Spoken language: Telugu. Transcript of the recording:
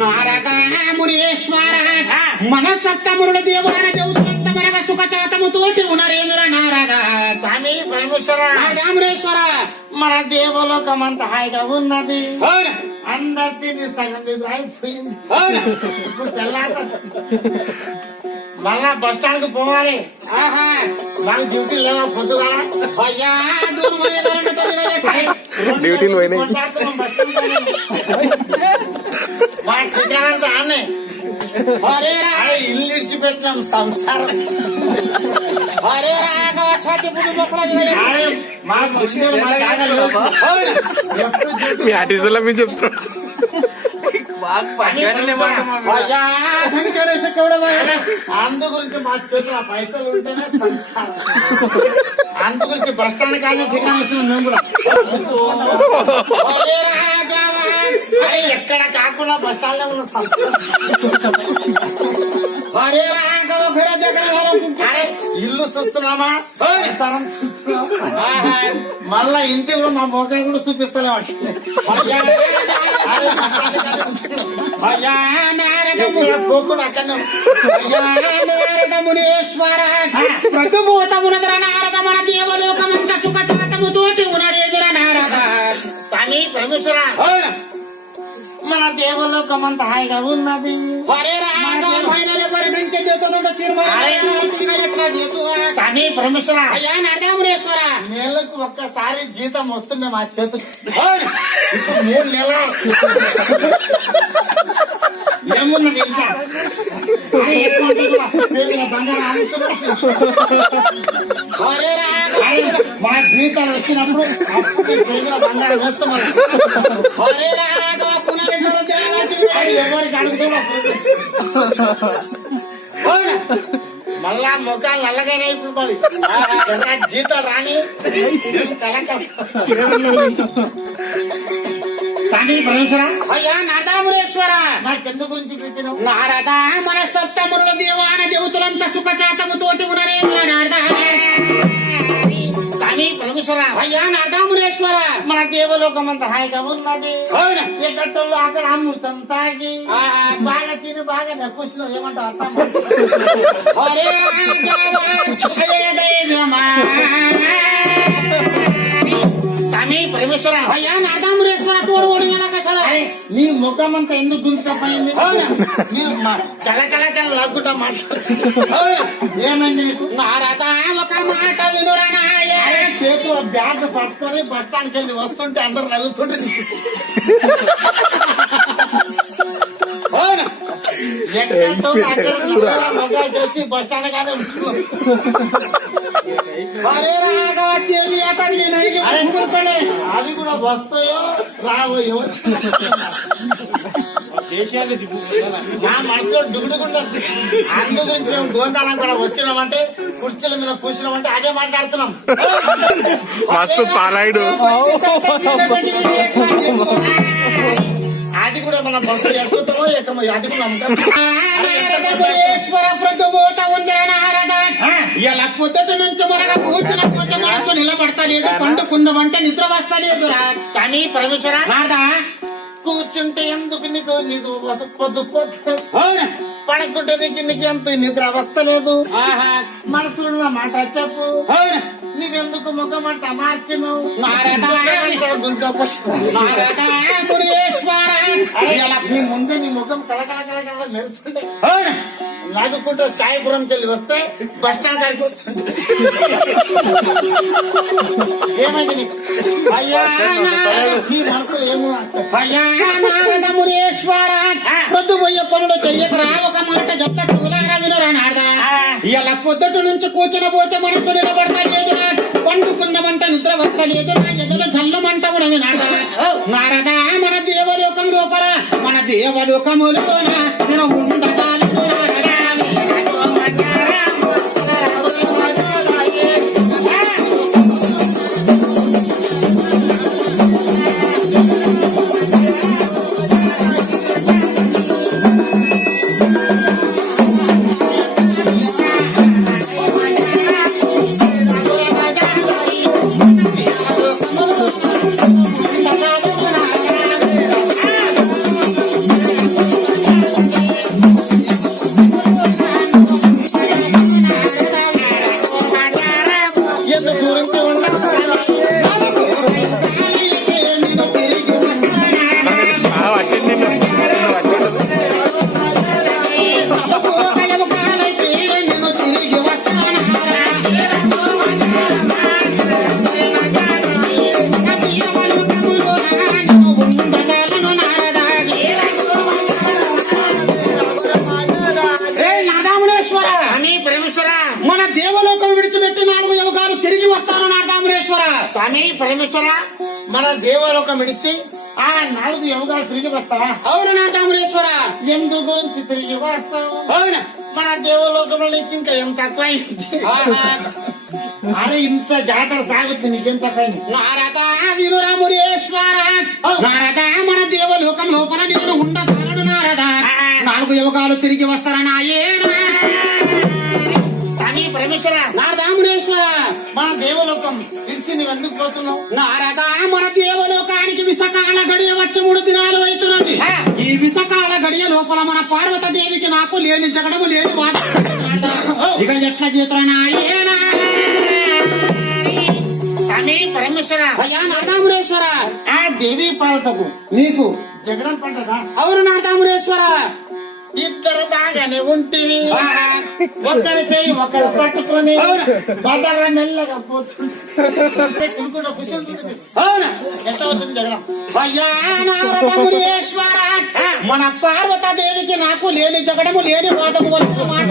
నారదా మునీశ్వర మన సప్తమురుల దేవాన దేవతలంత మనగ సుఖచాతముతోటి ఉనరేంద్ర నారద స్వామి పరమేశ్వర నారదామురేశ్వర మన దేవలోకమంత హాయిగా ఉన్నది. అందరు తిని సగం మీద అయిపోయింది. ఇప్పుడు మళ్ళా బస్ స్టాండ్ కు పోవాలి. ఆహా మాకు డ్యూటీ లేవా పొద్దుగా డ్యూటీలు పోయినాయి. మా టికెట్ ఆనే ఇల్లు ఇచ్చి పెట్టినాం సంసారం. మీ ఆర్టిస్టులో మీరు చెప్తారు అందు గురించి మా చేతుల పైసలు ఉంటేనే సంసారం. అందు గురించి బస్ స్టాండ్ కానీ ఠికానా ఇస్తున్నాం మేము కూడా. ఎక్కడ కాకుండా బస్ స్టాండ్ లో ఉన్న సంసారం. ఇల్లు చూస్తున్నామా సంసారం చూస్తున్నామా మళ్ళా ఇంటి కూడా మా మొక్కలు కూడా చూపిస్తలేము. పోకుండా అక్కడ మునీశ్వర ప్రతిభూతమునదర నారద మన దేవలోకమంత సుఖచాతముతోటి ఉనరేంద్ర నారద స్వామి పరమేశ్వర మన దేవలోకమంత హాయిగా ఉన్నది. స్వామి పరమేశ్వర అయ్యా నారదామునేశ్వర నెలకు ఒక్కసారి జీతం వస్తుండే మా చేతులు. ఇప్పుడు 3 నెలలు ఏమున్నది ఇంకా మా జీతాలు వచ్చినప్పుడు బంగారం వేస్తాం. ఎవరికి అడుగుతున్నా మళ్ళా ముఖాలు నల్లగానే ఇప్పుడు మరి జీతాలు రాని కలకల. స్వామి పరమేశ్వర అయ్యా నారదామునేశ్వర నాకెందు గురించి పిలిచిన నారద మన సప్తమురుల దేవాన దేవతలంత సుఖచాతముతోటి ఉనరేంద్ర నారద స్వామి పరమేశ్వర అయ్యా నారదామునేశ్వర మన దేవలోకమంత హాయిగా ఉన్నది. ఏ కట్టల్లో అక్కడ అమృతం తాగి బాగా తిని బాగా నెక్కున్నావు. ఏమంటావు అత్తమ్మ? స్వామి పరమేశ్వర అయ్యా నారదామునేశ్వర తోడు ఓడిన కసలా నీ ముఖం అంతా ఎందుకు గుంజుకపోయింది? కలకల లాక్కుంటా మాట్లాడుతుంది. ఏమైంది నీకు? నారద ఒక మాట వినురనాయ చేతిలో బ్యాగ్ పట్టుకొని బస్ స్టాండ్కి వెళ్ళి వస్తుంటే అందరు నవ్వుతుంటే మొగ్గా చేసి బస్ స్టాండ్ గానే ఉంటున్నాం. అవి కూడా వస్తాయో రావో నా మనసులో డుగుడుకుండా. అందు గురించి మేము గోంతాలం కూడా వచ్చినామంటే కుర్చీల మీద కూర్చున్నామంటే అదే మాట్లాడుతున్నాం. మస్తు పాలాయుడు అది కూడా మనం బస్సు ఎక్కుతామో ఎక్కమో అది కూడా ఇలా పొద్దుట నుంచి మనకు కూర్చున్న పొద్దు మనసు నిలబడతలేదు, పండుకుందామంటే నిద్ర వస్తలేదు. స్వామి పరమేశ్వర నారదా కూర్చుంటే ఎందుకు నీకు పొద్దు పడకుంటే నీకు ఎంత నిద్ర వస్తలేదు. మనసులో మాట చెప్పు. నీకెందుకు ముఖం అంట మార్చిను? నీ ముందే నీ ముఖం కలకల కలకల మెరుస్తుంటే లాగుకుంటే సాయిపురంకి వెళ్ళి వస్తే బస్ స్టాండ్ దగ్గరికి వస్తుంది. ఏమైంది నీకు? అయ్యా నారదమునేశ్వర పొద్దుపోయే పనులు చెయ్యకరా, ఒక మాట చెప్తా చూలారా వినురా నారదా. ఇలా పొద్దుట నుంచి కూర్చుని పోతే మనసు నిలబడతలేదు, పండుకుందామంట నిద్ర వస్తలేదు, నా ఎదురు జల్లమంట ఉన్నవి నారదా. నారదా మన దేవలోకం లోపల మన దేవలోకములోన నేను ఉండగాలను స్వామి పరమేశ్వర మన దేవలోకం విడిసి ఆ 4 యుగాలు తిరిగి వస్తావా? అవును నారదామునేశ్వర. ఎందు గురించి తిరిగి వస్తావు? అవును. మన దేవలోకంలో నీకు ఇంకా ఏం తక్కువ అయింది? ఆహా. అరే ఇంత జాతర సాగుతుంది, నీకేం తక్కువ అయింది? నారద వినురమురేశ్వర. నారద మన దేవలోకం లోపల నేను ఉండగలను నారద. 4 యుగాలు తిరిగి వస్తారనాయేనా. స్వామి పరమేశ్వర నారదామునేశ్వర. మన దేవలోకం తెలిసి నువ్వు ఎందుకు పోతున్నావు? నారద మన దేవలోకానికి విసకాల గడియ వచ్చి 3 దినాలు అవుతున్నది. ఈ విసకాల గడియ లోపల మన పార్వతదేవికి నాకు లేని జగడము లేని వాత. ఇక ఎట్లా చేతులనాయేనా. స్వామి పరమేశ్వర అయ్యా నారదామునేశ్వర. ఆ దేవి పార్వతకు నీకు జగడం పంటదా? అవును నారదామునేశ్వర. ఇద్దరు బాగానే ఉంటుంది, ఒకరి చేయి ఒకరు పట్టుకొని బదర మెల్లగా పోతుంటే కులుకుంటూ కూర్చుంటుంది. అవునా. ఎంత అవుతుంది జగడం? అయ్యా నారదమునేశ్వర. మన పార్వతదేవికి నాకు లేని జగడము లేని వాదము వచ్చిన మాట